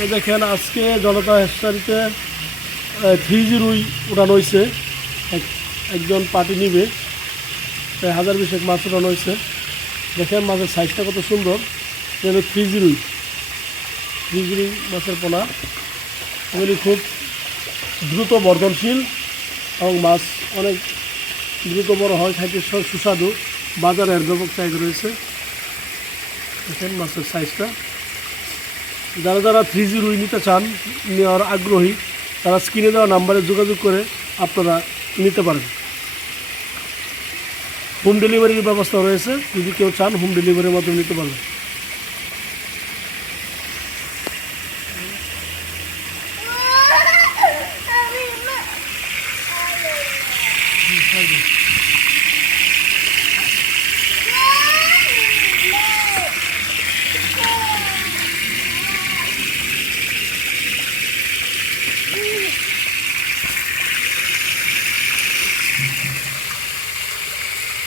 এই দেখেন আজকে জনতা হেস্টারিতে থ্রি জি রুই উঠানো হয়েছে এক- একজন পার্টি নিবে। প্রায় হাজার বিশেক মাছ উঠানো হয়েছে দেখেন মাছের সাইজটা কত সুন্দর। এটা থ্রি জি রুই। থ্রি জি রুই মাছের পোনা। এগুলি খুব দ্রুত বর্ধনশীল এবং মাছ অনেক দ্রুত বড় হয়, খাইতে সুস্বাদু। বাজারে এর ব্যাপক চাহিদা রয়েছে। দেখেন মাছের সাইজটা যারা যারা থ্রি জি রুই নিতে চান নেওয়ার আগ্রহী তারা স্ক্রিনে দেওয়া নাম্বারে যোগাযোগ করে আপনারা নিতে পারেন। হোম ডেলিভারির ব্যবস্থা রয়েছে যদি কেউ চান হোম ডেলিভারির মাধ্যমে নিতে পারবেন। আমি